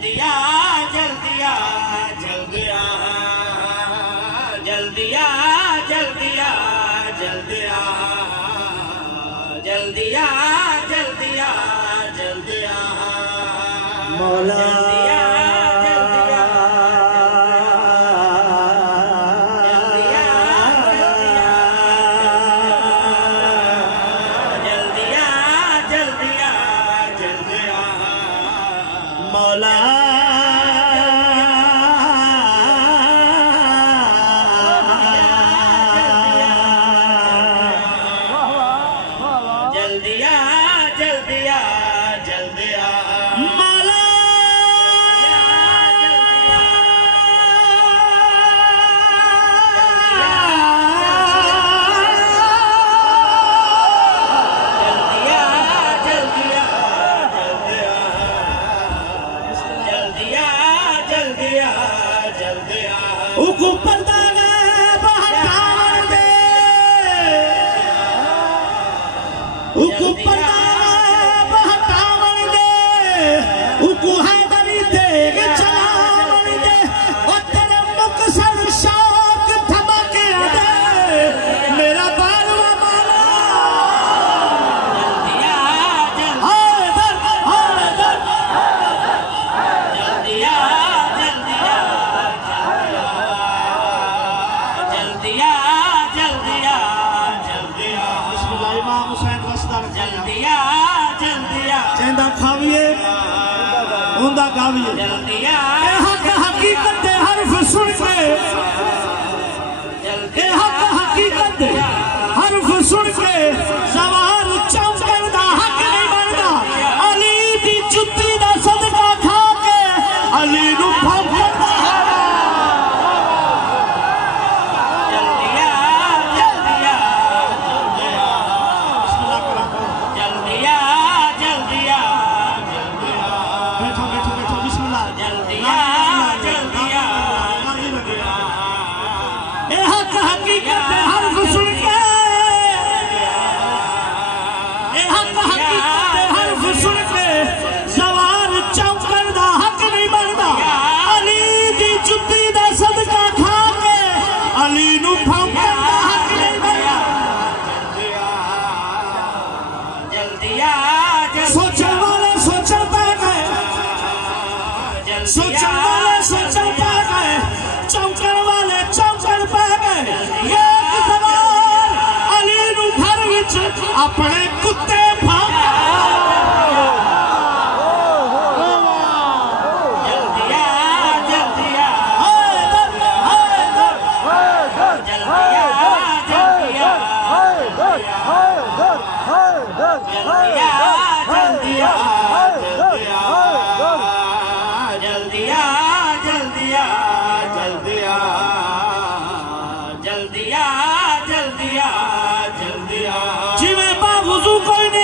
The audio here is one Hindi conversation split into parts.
जल्दी आ जल्दी आ जल्दी आ जल्दी आ जल्दी आ जल्दी आ जल्दी आ जल्दी आ जल्दी आ मौला हकीकत हर्फ सुन के हकीकत हर्फ सुन के सवार चौकर दा हक नहीं बनता अली दी जुत्ती दा सदका खा के अली नू भौंकदा अपने कुत्ते कोई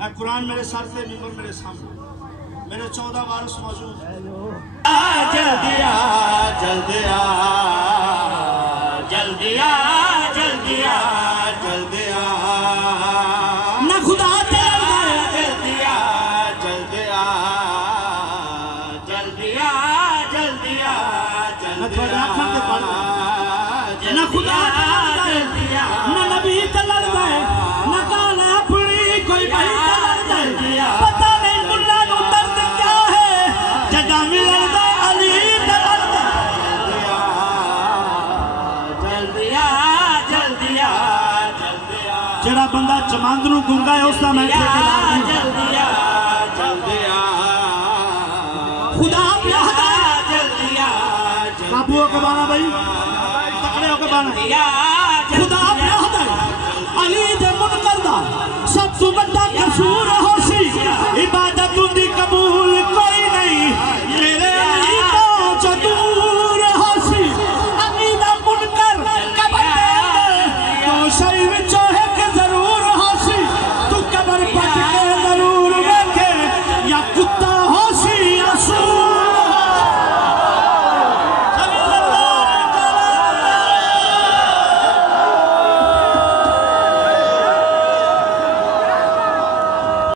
कुरान मेरे सर से, मिंबर मेरे सामने, मेरे 14 वारिस मौजूद है। जल्दी आ जल्दी आ जल्दी आ जल्दी आ जल्दी आ ना खुदा ते लड़दा है, जल्दी आ जल्दी आ जल्दी आ जल्दी आ ना थोड़े आँखों के पढ़ ना खुदा ते लड़दा है, ना नबी ते लड़दा है, ना काला अपनी कोई भाई ते लड़दा है। पता नहीं मुल्ला नू दर्द क्या है, जगह में लड़दा है, अली ते लड़दा है। जल्दी आ जल्दी आ जल्दी आ जेड़ा बंदा चमंद नू गुंगा है उसका मैं ठेकेदार नहीं। जल्दी